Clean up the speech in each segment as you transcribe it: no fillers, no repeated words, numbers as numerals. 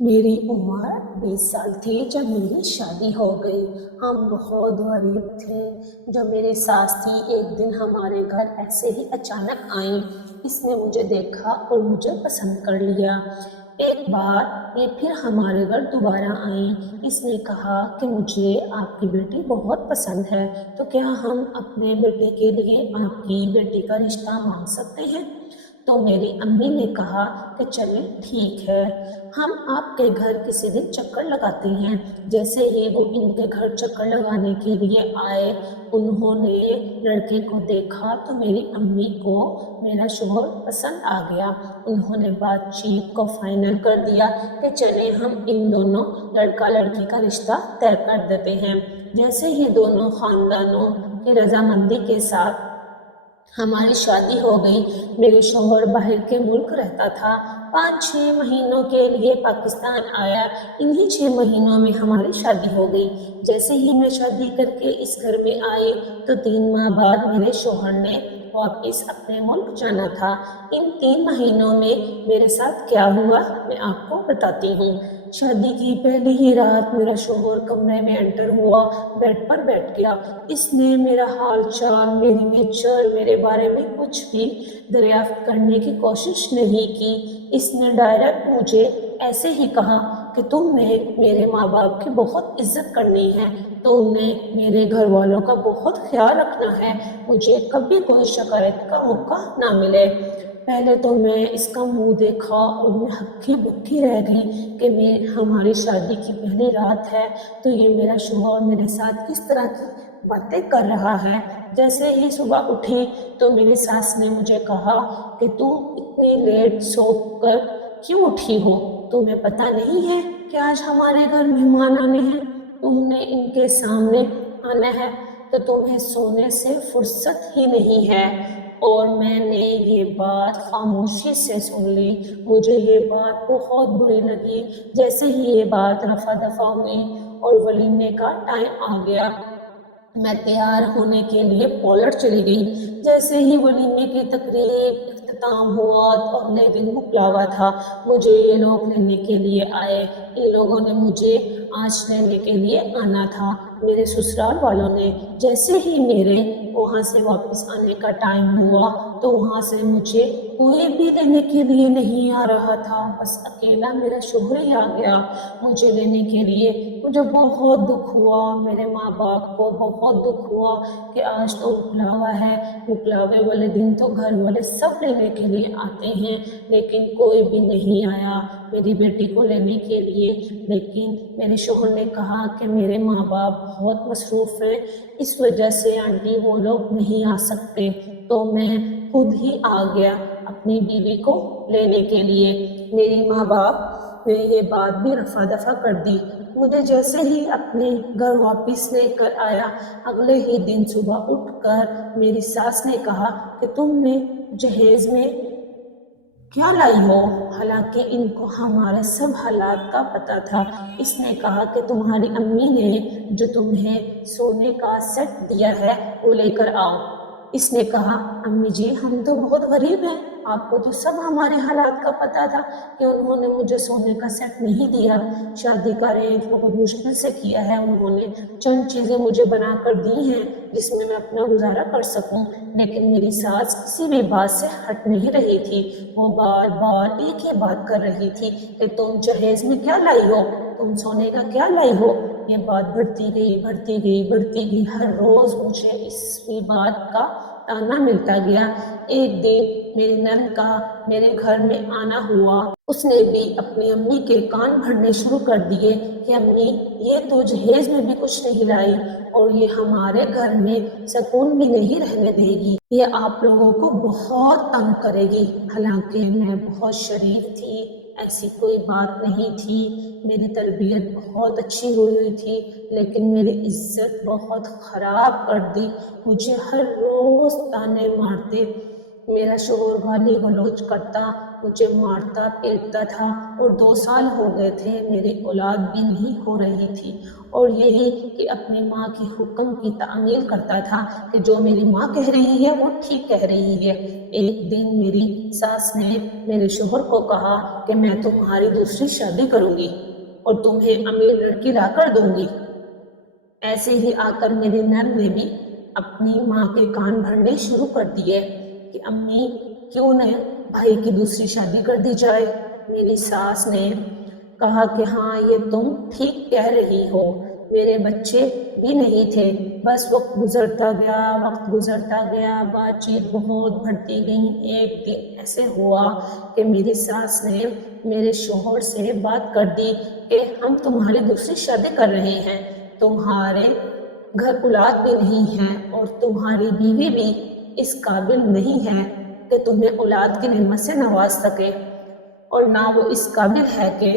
میری عمر 20 سال تھی جب میری شادی ہو گئی۔ ہم بہت غریب تھے۔ جو میری ساس تھی ایک دن ہمارے گھر ایسے ہی اچانک آئیں۔ اس نے مجھے دیکھا اور مجھے پسند کر لیا۔ ایک بار یہ پھر ہمارے گھر دوبارہ آئیں۔ اس نے کہا کہ مجھے آپ کی بیٹی بہت پسند ہے، تو کیا ہم اپنے بیٹے کے لیے آپ کی بیٹی کا رشتہ مانگ سکتے ہیں؟ تو میری امی نے کہا کہ چلیں ٹھیک ہے، ہم آپ کے گھر کسی دن چکر لگاتے ہیں۔ جیسے ہی وہ ان کے گھر چکر لگانے کے لیے آئے، انہوں نے لڑکے کو دیکھا تو میری امی کو میرا شوہر پسند آ گیا۔ انہوں نے بات چیت کو فائنل کر دیا کہ چلیں ہم ان دونوں لڑکا لڑکی کا رشتہ طے کر دیتے ہیں۔ جیسے ہی دونوں خاندانوں کی رضامندی کے ساتھ ہماری شادی ہو گئی۔ میرے شوہر باہر کے ملک رہتا تھا، 5-6 مہینوں کے لیے پاکستان آیا۔ انہی 6 مہینوں میں ہماری شادی ہو گئی۔ جیسے ہی میں شادی کر کے اس گھر میں آئی تو 3 ماہ بعد میرے شوہر نے واپس اپنے ملک جانا تھا۔ ان 3 مہینوں میں میرے ساتھ کیا ہوا میں آپ کو بتاتی ہوں۔ شادی کی پہلی ہی رات میرا شوہر کمرے میں انٹر ہوا، بیڈ پر بیٹھ گیا۔ اس نے میرا حال چال، میری نیچر، میرے بارے میں کچھ بھی دریافت کرنے کی کوشش نہیں کی۔ اس نے ڈائریکٹ مجھے ایسے ہی کہا کہ تم نے میرے ماں باپ کی بہت عزت کرنی ہے، تم نے میرے گھر والوں کا بہت خیال رکھنا ہے، مجھے کبھی کوئی شکایت کا موقع نہ ملے۔ پہلے تو میں اس کا منہ دیکھا اور میں ہکی بکی رہ گئی کہ ہماری شادی کی پہلی رات ہے تو یہ میرا شوہر میرے ساتھ کس طرح کی باتیں کر رہا ہے۔ جیسے ہی صبح اٹھی تو میری ساس نے مجھے کہا کہ تم اتنی لیٹ سو کر کیوں اٹھی ہو؟ تمہیں پتہ نہیں ہے کہ آج ہمارے گھر مہمان آنے ہیں؟ تم نے ان کے سامنے آنا ہے تو تمہیں سونے سے فرصت ہی نہیں ہے۔ اور میں نے یہ بات خاموشی سے سن لی۔ مجھے یہ بات بہت بری لگی۔ جیسے ہی یہ بات رفع دفع ہوئی اور ولیمے کا ٹائم آ گیا، میں تیار ہونے کے لیے پالر چلی گئی۔ جیسے ہی ولیمے کی تقریب اختتام ہوا تو اگلے دن مکلاوا تھا، مجھے یہ لوگ لینے کے لیے آئے۔ ان لوگوں نے مجھے آج لینے کے لیے آنا تھا، میرے سسرال والوں نے۔ جیسے ہی میرے وہاں سے واپس آنے کا ٹائم ہوا تو وہاں سے مجھے کوئی بھی لینے کے لیے نہیں آ رہا تھا، بس اکیلا میرا شوہر ہی آ گیا مجھے لینے کے لیے۔ مجھے بہت دکھ ہوا، میرے ماں باپ کو بہت دکھ ہوا کہ آج تو مکلاوا ہے، مکلاوے والے دن تو گھر والے سب لینے کے لیے آتے ہیں، لیکن کوئی بھی نہیں آیا میری بیٹی کو لینے کے لیے۔ لیکن میرے شوہر نے کہا کہ میرے ماں باپ بہت مصروف ہیں، اس وجہ سے آنٹی وہ لوگ نہیں آ سکتے، تو میں خود ہی آ گیا اپنی بیوی کو لینے کے لیے۔ میری ماں باپ نے یہ بات بھی رفع دفع کر دی۔ مجھے جیسے ہی اپنے گھر واپس لے کر آیا، اگلے ہی دن صبح اٹھ کر میری ساس نے کہا کہ تم نے جہیز میں کیا لائی ہو؟ حالانکہ ان کو ہمارے سب حالات کا پتہ تھا۔ اس نے کہا کہ تمہاری امی نے جو تمہیں سونے کا سیٹ دیا ہے وہ لے کر آؤ۔ اس نے کہا امی جی ہم تو بہت غریب ہیں، آپ کو تو سب ہمارے حالات کا پتہ تھا کہ انہوں نے مجھے سونے کا سیٹ نہیں دیا، شادی کا ارینج بہت مشکل سے کیا ہے، انہوں نے چند چیزیں مجھے بنا کر دی ہیں جس میں میں اپنا گزارا کر سکوں۔ لیکن میری ساس کسی بھی بات سے ہٹ نہیں رہی تھی، وہ بار بار ایک ہی بات کر رہی تھی کہ تم جہیز میں کیا لائی ہو، تم سونے کا کیا لائی ہو۔ یہ بات بڑھتی گئی بڑھتی گئی بڑھتی گئی، ہر روز مجھے اسی بات کا تانا ملتا گیا۔ ایک دن میری نند کا میرے گھر میں آنا ہوا، اس نے بھی اپنی امی کے کان بھرنے شروع کر دیے کہ امی یہ تو جہیز میں بھی کچھ نہیں لائی اور یہ ہمارے گھر میں سکون بھی نہیں رہنے دے گی، یہ آپ لوگوں کو بہت تنگ کرے گی۔ حالانکہ میں بہت شریف تھی، ایسی کوئی بات نہیں تھی، میری تربیت بہت اچھی ہوئی تھی، لیکن میری عزت بہت خراب کر دی۔ مجھے ہر روز تانے مارتے، میرا شوہر گالی گلوچ کرتا، مجھے مارتا پیٹتا تھا، اور 2 سال ہو گئے تھے میری اولاد بھی نہیں ہو رہی تھی، اور یہی کہ اپنی ماں کی حکم کی تعمیل کرتا تھا کہ جو میری ماں کہہ رہی ہے وہ ٹھیک کہہ رہی ہے۔ ایک دن میری ساس نے میرے شوہر کو کہا کہ میں تمہاری دوسری شادی کروں گی اور تمہیں امیر لڑکی لا کر دوں گی۔ ایسے ہی آ کر میری نند نے بھی اپنی ماں کے کان بھرنے شروع کر دیے کہ امی کیوں نہ بھائی کی دوسری شادی کر دی جائے۔ میری ساس نے کہا کہ ہاں یہ تم ٹھیک کہہ رہی ہو، میرے بچے بھی نہیں تھے، بس وقت گزرتا گیا، بات چیت بہت بڑھتی گئی۔ ایک دن ایسے ہوا کہ میری ساس نے میرے شوہر سے بات کر دی کہ ہم تمہاری دوسری شادی کر رہے ہیں، تمہارے گھر اولاد بھی نہیں ہے اور تمہاری بیوی بھی اس قابل نہیں ہے کہ تمہیں اولاد کی نعمت سے نواز سکے، اور نہ وہ اس قابل ہے کہ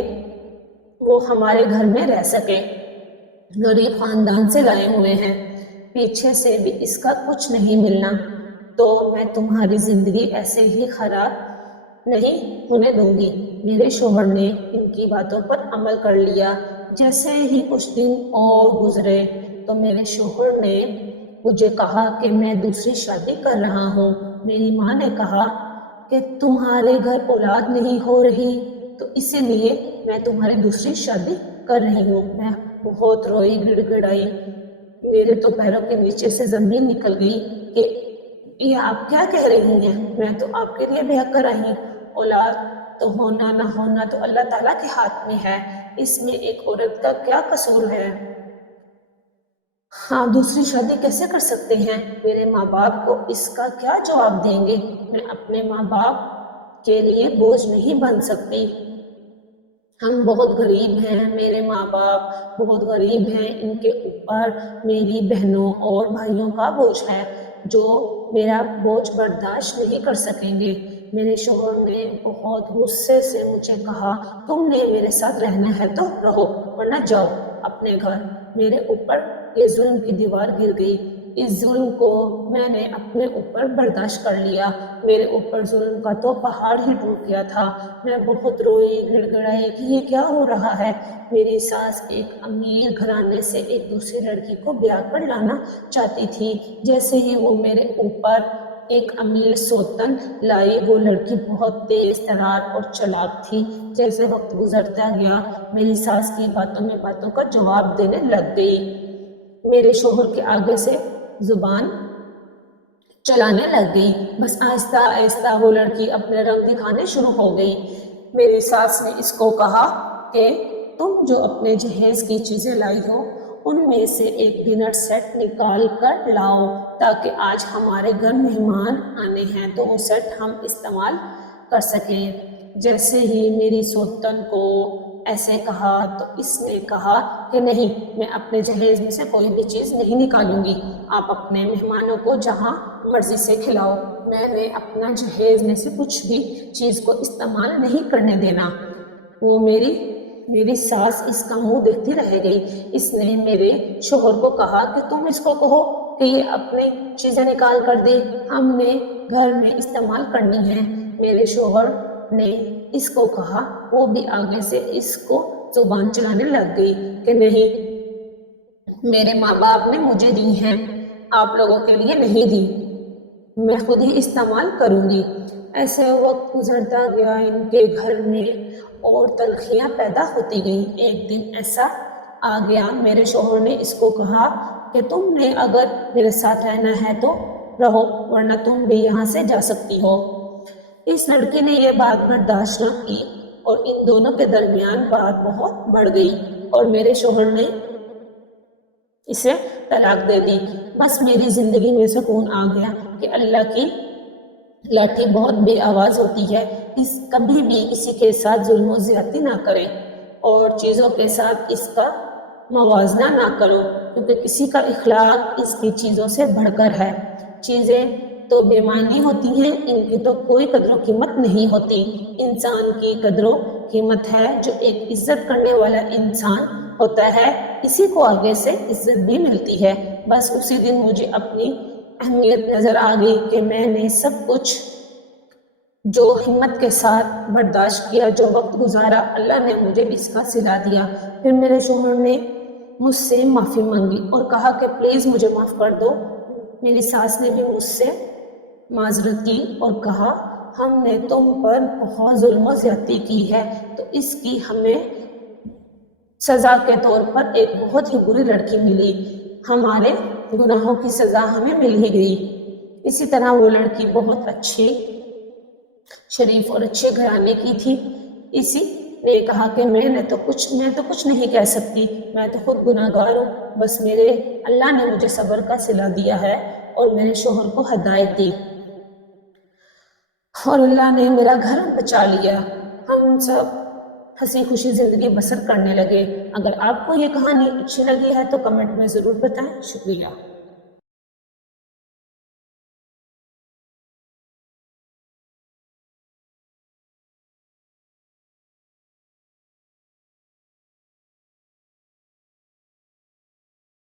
وہ ہمارے گھر میں رہ سکے، غریب خاندان سے لائے ہوئے ہیں، پیچھے سے بھی اس کا کچھ نہیں ملنا، تو میں تمہاری زندگی ایسے ہی خراب نہیں ہونے دوں گی۔ میرے شوہر نے ان کی باتوں پر عمل کر لیا۔ جیسے ہی کچھ دن اور گزرے تو میرے شوہر نے مجھے کہا کہ میں دوسری شادی کر رہا ہوں۔ میری ماں نے کہا کہ تمہارے گھر اولاد نہیں ہو رہی تو اسی لیے میں تمہاری دوسری شادی کر رہی ہوں۔ میں بہت روئی، گڑ گڑائی، میرے تو پیروں کے نیچے سے زمین نکل گئی کہ یہ آپ کیا کہہ رہی ہیں، میں تو آپ کے لیے بیاہ کر رہی، اولاد تو ہونا نہ ہونا تو اللہ تعالیٰ کے ہاتھ میں ہے، اس میں ایک عورت کا کیا قصور ہے، ہاں دوسری شادی کیسے کر سکتے ہیں، میرے ماں باپ کو اس کا کیا جواب دیں گے، میں اپنے ماں باپ کے لیے بوجھ نہیں بن سکتی، ہم بہت غریب ہیں، میرے ماں باپ بہت غریب ہیں، ان کے اوپر میری بہنوں اور بھائیوں کا بوجھ ہے جو میرا بوجھ برداشت نہیں کر سکیں گے۔ میرے شوہر نے بہت غصے سے مجھے کہا تم نے میرے ساتھ رہنا ہے تو رہو ورنہ جاؤ اپنے گھر۔ میرے اوپر یہ ظلم کی دیوار گر گئی، اس ظلم کو میں نے اپنے اوپر برداشت کر لیا، میرے اوپر ظلم کا تو پہاڑ ہی ٹوٹ گیا تھا، میں بہت روئی، گڑ گڑائی کہ یہ کیا ہو رہا ہے، میری ساس ایک امیر گھرانے سے ایک دوسری لڑکی کو بیاہ کر لانا چاہتی تھی، جیسے ہی وہ میرے اوپر ایک امیر سوتن لائی، وہ لڑکی بہت تیز ترار اور چلاک تھی، جیسے وقت گزرتا گیا میری ساس کی باتوں میں باتوں کا جواب دینے لگ گئی، میرے شوہر کے آگے سے زبان چلانے لگ گئی، بس آہستہ آہستہ وہ لڑکی اپنے رنگ دکھانے شروع ہو گئی۔ میری ساس نے اس کو کہا کہ تم جو اپنے جہیز کی چیزیں لائی ہو ان میں سے ایک ڈنر سیٹ نکال کر لاؤ تاکہ آج ہمارے گھر مہمان آنے ہیں تو وہ سیٹ ہم استعمال کر سکیں۔ جیسے ہی میری سوتن کو ایسے کہا تو اس نے کہا کہ نہیں، میں اپنے جہیز میں سے کوئی بھی چیز نہیں نکالوں گی، آپ اپنے مہمانوں کو جہاں مرضی سے کھلاؤ، میں نے اپنا جہیز میں سے کچھ بھی چیز کو استعمال نہیں کرنے دینا۔ وہ میری ساس اس کا منہ دیکھتی رہ گئی، اس نے میرے شوہر کو کہا کہ تم اس کو کہو کہ یہ اپنی چیزیں نکال کر دے، ہم نے گھر میں استعمال کرنی ہے۔ میرے شوہر نے اس کو کہا، وہ بھی آگے سے اس کو زبان چلانے لگ گئی کہ نہیں، میرے ماں باپ نے مجھے دی ہیں، آپ لوگوں کے لیے نہیں دی، میں خود ہی استعمال کروں گی۔ ایسے وقت گزرتا گیا، ان کے گھر میں اور تلخیاں پیدا ہوتی گئیں۔ ایک دن ایسا آ گیا، میرے شوہر نے اس کو کہا کہ تم نے اگر میرے ساتھ رہنا ہے تو رہو ورنہ تم بھی یہاں سے جا سکتی ہو۔ اس لڑکی نے یہ بات برداشت نہ کی اور ان دونوں کے درمیان بات بہت بڑھ گئی اور میرے شوہر نے اسے طلاق دے دی۔ بس میری زندگی میں سکون آ گیا کہ اللہ کی لاٹھی بہت بے آواز ہوتی ہے، کبھی بھی کسی کے ساتھ ظلم و زیادتی نہ کرے اور چیزوں کے ساتھ اس کا موازنہ نہ کرو، کیونکہ کسی کا اخلاق اس کی چیزوں سے بڑھ کر ہے۔ چیزیں تو بے معنی ہوتی ہیں، ان کی تو کوئی قدر و قیمت نہیں ہوتی، انسان کی قدر و قیمت ہے جو ایک عزت کرنے والا انسان ہوتا ہے، اسی کو آگے سے عزت بھی ملتی ہے۔ بس اسی دن مجھے اپنی اہمیت نظر آ گئی کہ میں نے سب کچھ جو ہمت کے ساتھ برداشت کیا، جو وقت گزارا، اللہ نے مجھے اس کا صلہ دیا۔ پھر میرے شوہر نے مجھ سے معافی مانگی اور کہا کہ پلیز مجھے معاف کر دو۔ میری ساس نے بھی مجھ سے معذرت کی اور کہا ہم نے تم پر بہت ظلم و زیادتی کی ہے تو اس کی ہمیں سزا کے طور پر ایک بہت ہی بری لڑکی ملی، ہمارے گناہوں کی سزا ہمیں مل ہی گئی۔ اسی طرح وہ لڑکی بہت اچھی شریف اور اچھے گھرانے کی تھی۔ اسی نے کہا کہ میں تو کچھ نہیں کہہ سکتی، میں تو خود گناہ گار ہوں، بس میرے اللہ نے مجھے صبر کا صلہ دیا ہے اور میرے شوہر کو ہدایت دی اور اللہ نے میرا گھر بچا لیا۔ ہم سب ہنسی خوشی زندگی بسر کرنے لگے۔ اگر آپ کو یہ کہانی اچھی لگی ہے تو کمنٹ میں ضرور بتائیں۔ شکریہ۔